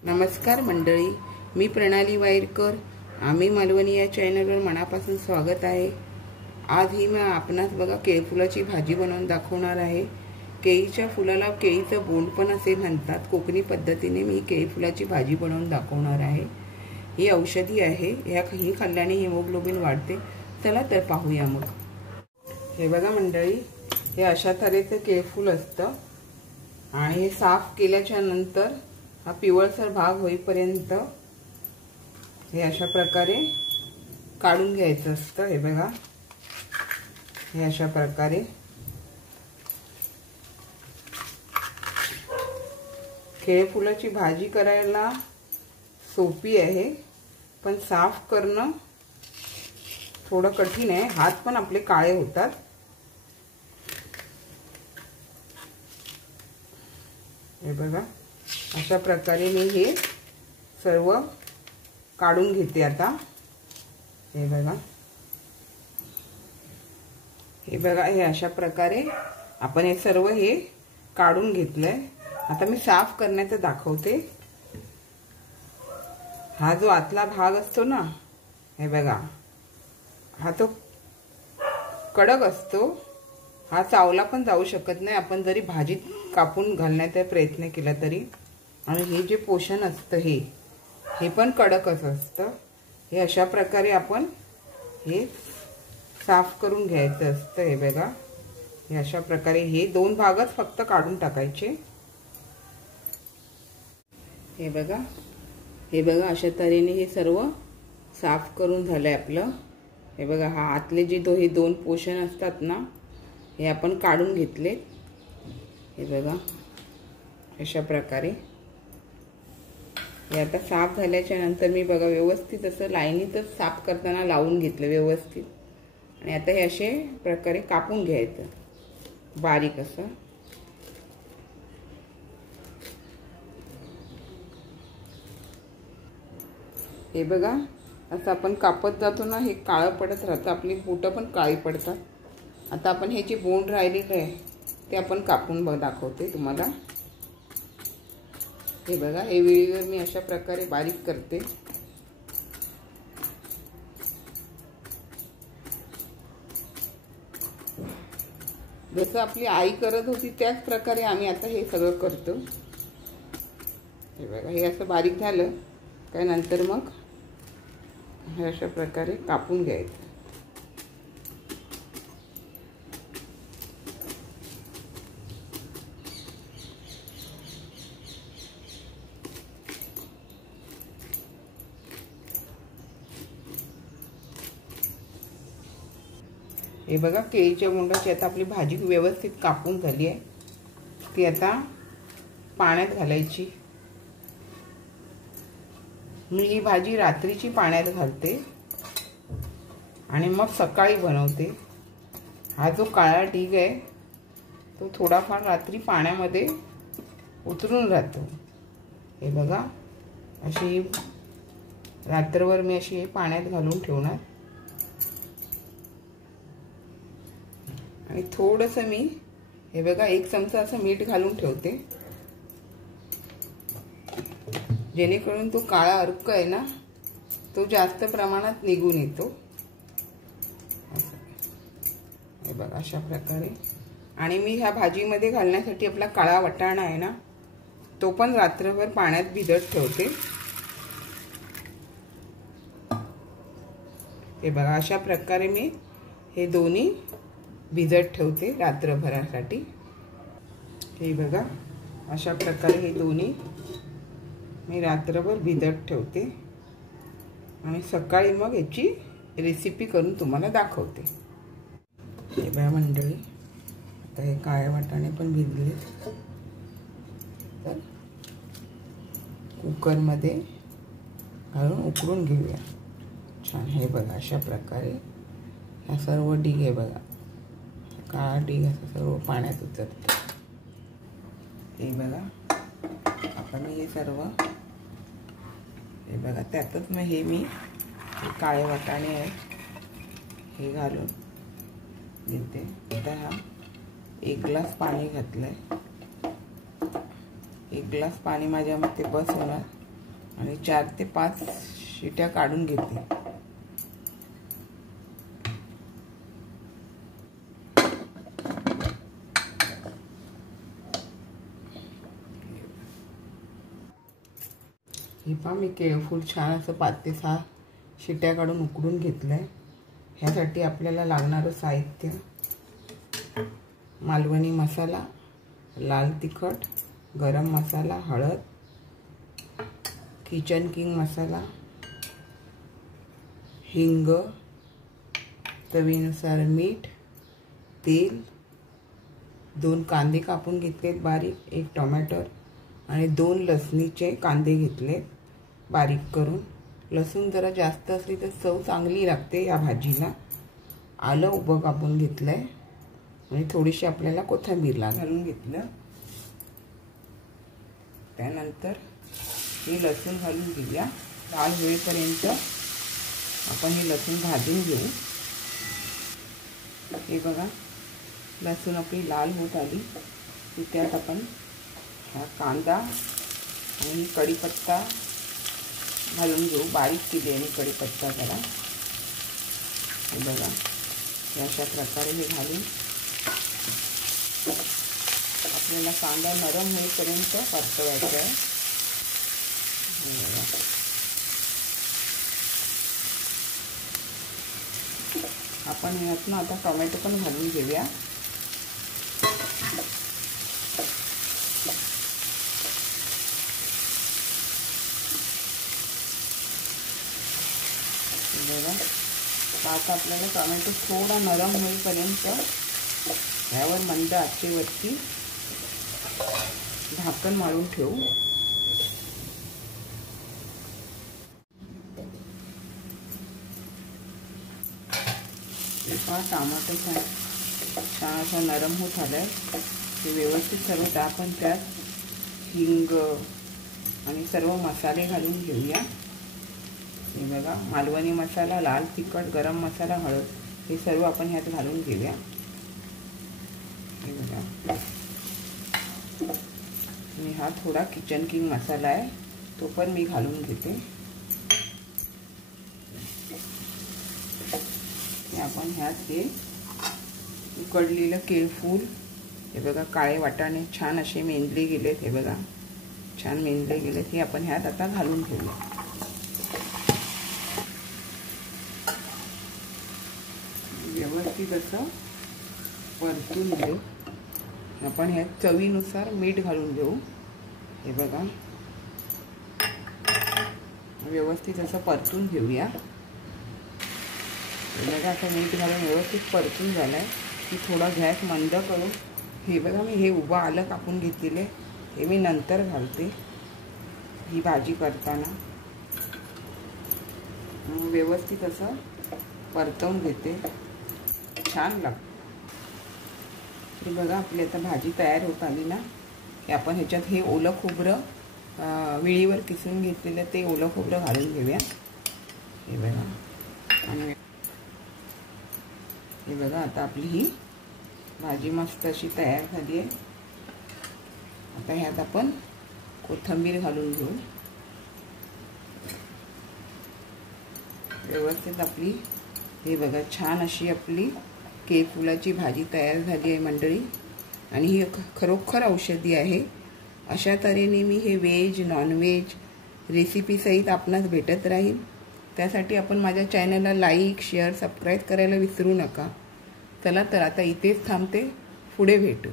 नमस्कार मंडळी, मी प्रणाली वायरकर. आम्ही मालवणी या चॅनलवर मनापासून स्वागत आहे. आज ही मी आपणास बघा केळफुलाची भाजी बनवून दाखवणार आहे. केळीच्या फुलाला केळीचं बोंड पण असे म्हणतात. कोकणी पद्धतीने मी केळफुलाची भाजी बनवून दाखवणार आहे. ही औषधी आहे. ही खाल्ल्याने हिमोग्लोबिन वाढते. चला तर पाहूया मग. हे बघा मंडळी, हे अशा तऱ्हेचं केळफूल असतं आणि हे साफ केल्याच्या नंतर हा पिवळसर भाग होईपर्यंत हे अशा प्रकारे काढून घ्यायचं असतं. हे बघा, हे अशा प्रकारे केळफुलाची भाजी करायला सोपी आहे, पण साफ करणं थोडं कठीण आहे. हात पण आपले काळे होतात. हे बघा, अशा प्रकारे मी हे सर्व काढून घेते आता. हे बघा, हे अशा प्रकारे आपण हे सर्व हे काढून घेतलंय. आता मी साफ करण्याचं दाखवते. हा जो आतला भाग असतो ना, हे बघा, हा तो कडक असतो. हा चावला पण जाऊ शकत नाही आपण जरी भाजीत कापून घालण्याचा प्रयत्न केला तरी. आणि हे जे पोषण असतं हे पण कडकच असतं. हे अशा प्रकारे आपण हे साफ करून घ्यायचं असतं. हे बघा, हे अशा प्रकारे हे दोन भागच फक्त काढून टाकायचे. हे बघा अशा तऱ्हेने हे सर्व साफ करून झालंय आपलं. हे बघा, हा आतले जे हे दोन पोषण असतात ना, हे आपण काढून घेतले. हे बघा, अशा प्रकारे हे आता साफ झाल्याच्या नंतर मी बघा व्यवस्थित असं लाईनीतच साफ करताना लावून घेतलं व्यवस्थित. आणि आता हे असे प्रकारे कापून घ्यायचं बारीक असं. हे बघा, असं आपण कापत जातो ना, हे काळं पडत राहतं. आपली बोटं पण काळी पडतात. आता आपण हे जे बोंड राहिलेलं आहे ते आपण कापून दाखवते तुम्हाला. हे बघा, हे वेळेवर मी अशा प्रकारे बारीक करते. जसं आपली आई करत होती त्याच प्रकारे आम्ही आता हे सगळं करतो. हे बघा, हे असं बारीक झालं काय नंतर मग हे अशा प्रकारे कापून घ्यायचं. हे बघा, केळीच्या बोंडाची आता आपली भाजी व्यवस्थित कापून झाली आहे. ती आता पाण्यात घालायची. मी ही भाजी रात्रीची पाण्यात घालते आणि मग सकाळी बनवते. हा जो काळा ढीग आहे तो थोडाफार रात्री पाण्यामध्ये उतरून राहतो. हे बघा, अशी रात्रभर मी अशी पाण्यात घालून ठेवणार. आणि थोडंसं मी हे बघा 1 चमचा असं मीठ घालून ठेवते, जेणेकरून तो काळा अर्क आहे ना तो जास्त प्रमाणात निघून येतो. हे बघा, अशा प्रकारे. आणि मी ह्या भाजीमध्ये घालण्यासाठी आपला काळा वाटाणा आहे ना, तो पण रात्रभर पाण्यात भिजत ठेवते. हे बघा, अशा प्रकारे मी हे दोन्ही भिजत ठेवते रात्रभरासाठी. हे बघा, अशा प्रकारे हे दोन्ही मी रात्रभर भिजत ठेवते आणि सकाळी मग याची रेसिपी करून तुम्हाला दाखवते. हे बघा मंडळी, आता हे काळे वाटाणे पण भिजले. तर कुकरमध्ये घालून उकळून घेऊया छान. हे बघा, अशा प्रकारे हा सर्व ढीग आहे बघा, काळा ढीग असं सर्व पाण्यात उतरतं. हे बघा, आपण हे सर्व हे बघा त्यातच मग हे मी काळे वाटाणे आहे हे घालून घेते. आता हा 1 ग्लास पाणी घातलंय. 1 ग्लास पाणी माझ्या मते बस होणार. आणि 4 ते 5 शिट्या काढून घेते। हे पहा मी केळफूल छान असं 5 ते 6 शिट्या काढून उकडून घेतलंय। ह्यासाठी आपल्याला लागणारं साहित्य: मालवणी मसाला, लाल तिखट, गरम मसाला, हळद, किचन किंग मसाला, हिंग, चवीनुसार मीठ, तेल, 2 कांदे कापून घेतलेत बारीक, 1 टोमॅटो आणि 2 लसणीचे कांदे घेतले बारीक करून। लसूण जरा जास्त असली तर चव चांगली लागते या भाजीला। आलं उभं कापून घेतलंय आणि थोडीशी आपल्याला कोथिंबीर घालून घेतलं। त्यानंतर हे लसूण घालून घेऊया। लाल होईपर्यंत आपण हे लसूण भाजून घेऊ। हे बघा लसूण आपली लाल होत आली की त्यात आपण हा कांदा आणि कढीपत्ता घालून घेऊ। बारीक केलेली कढीपत्ता जरा, हे बघा अशा प्रकारे हे घालून आपल्याला कांदा नरम होईपर्यंत परतवायचा आहे। आपण यातनं आता टोमॅटो पण घालून घेऊया। आता आपल्याला टोमॅटो थोडा नरम होईपर्यंत यावर मंद आचेवरती झाकण मारून ठेवू। टोमॅटो छान असा नरम होत आलाय। ते व्यवस्थित सर्व आपण त्यात हिंग आणि सर्व मसाले घालून घेऊया। हे बघा मालवणी मसाला, लाल तिखट, गरम मसाला, हळद हे सर्व आपण ह्यात घालून घेऊया। हे बघा आणि हा थोडा किचन किंग मसाला आहे तो पण मी घालून घेते। आपण ह्यात हे उकडलेलं केळफूल, हे बघा काळे वाटाणे छान असे मेंदले गेलेत, हे बघा छान मेंदले गेलेत, हे आपण ह्यात आता घालून घेऊया। व्यवस्थित असं परतून घेऊ। आपण ह्यात चवीनुसार मीठ घालून घेऊ। हे बघा व्यवस्थित असं परतून घेऊया। हे बघा आता मीठ घालून व्यवस्थित परतून झालंय की थोडा गॅस मंद करून, हे बघा मी हे उभं आलं कापून घेतलेले हे मी नंतर घालते ही भाजी करताना। व्यवस्थित असं परतवून घेते, छान लागते। हे बघा आपली आता भाजी तयार होत आली ना, की आपण ह्याच्यात हे ओलं खोबरं विळीवर किसून घेतलेलं ते ओलं खोबरं घालून घेऊया। हे बघा आणि हे बघा आता आपली ही भाजी मस्त अशी तयार झाली आहे। आता ह्यात आपण कोथिंबीर घालून घेऊ। व्यवस्थित आपली हे बघा छान अशी आपली केळफुलाची भाजी तयार झाली आहे मंडळी। आणि ही खरोखर औषधी आहे। अशा तऱ्हेने मी हे व्हेज नॉनव्हेज रेसिपी सहित आपणास भेटत राहील। त्यासाठी आपण माझ्या चॅनलला लाईक शेअर सबस्क्राईब करायला विसरू नका। चला तर आता इथेच थांबते, पुढे भेटू।